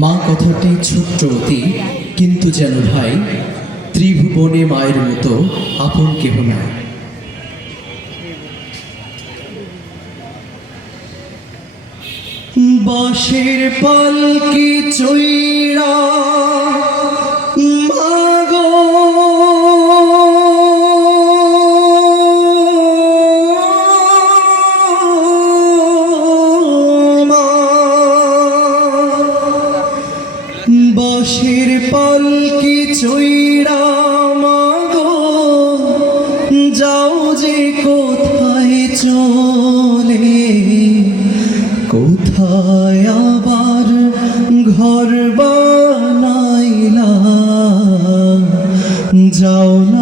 মা কথাটি ছোট্ট অতি, কিন্তু যেন ভাই, ত্রিভুবনে মায়ের মতো আপন কেহ না। বাঁশের পালকে চৈরা বাঁশের পল চৈরা মাগো? যাও যে কোথায় চলে কোথায় আবার ঘর বানাইলা? যাও না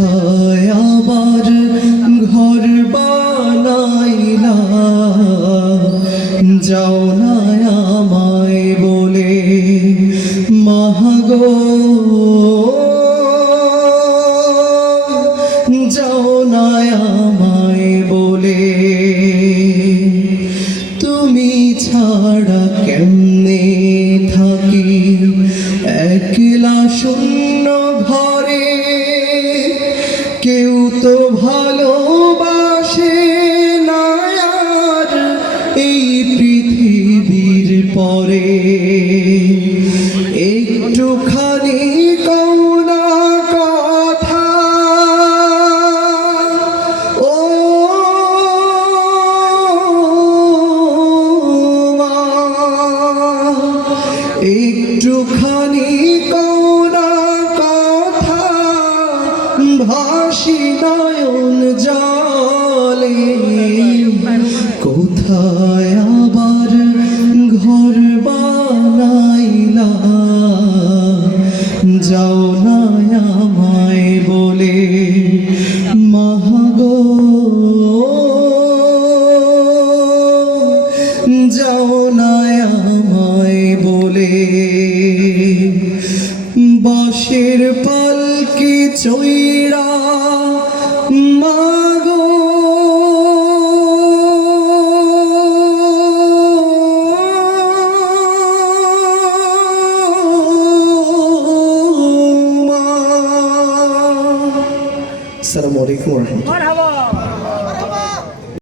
কোথায় আবার ঘর বানাইলা যাও না আমায় বলে, মাহাগো, যাও না আমায় বলে, তুমি ছাড়া কেমনে থাকি? একলা শূন্য কেউ তো ভালোবাসে না এই পৃথিবীর পরে। একটুখানি কৌনা কথা। ও একটুখানি ভাসি নয়ন জলে। কোথায় আবার ঘর বানাইলা যাও না আমায় বলে মাগো যাও না চৈরা মাগো মা। আসসালামু আলাইকুম রহমতুল্লাহ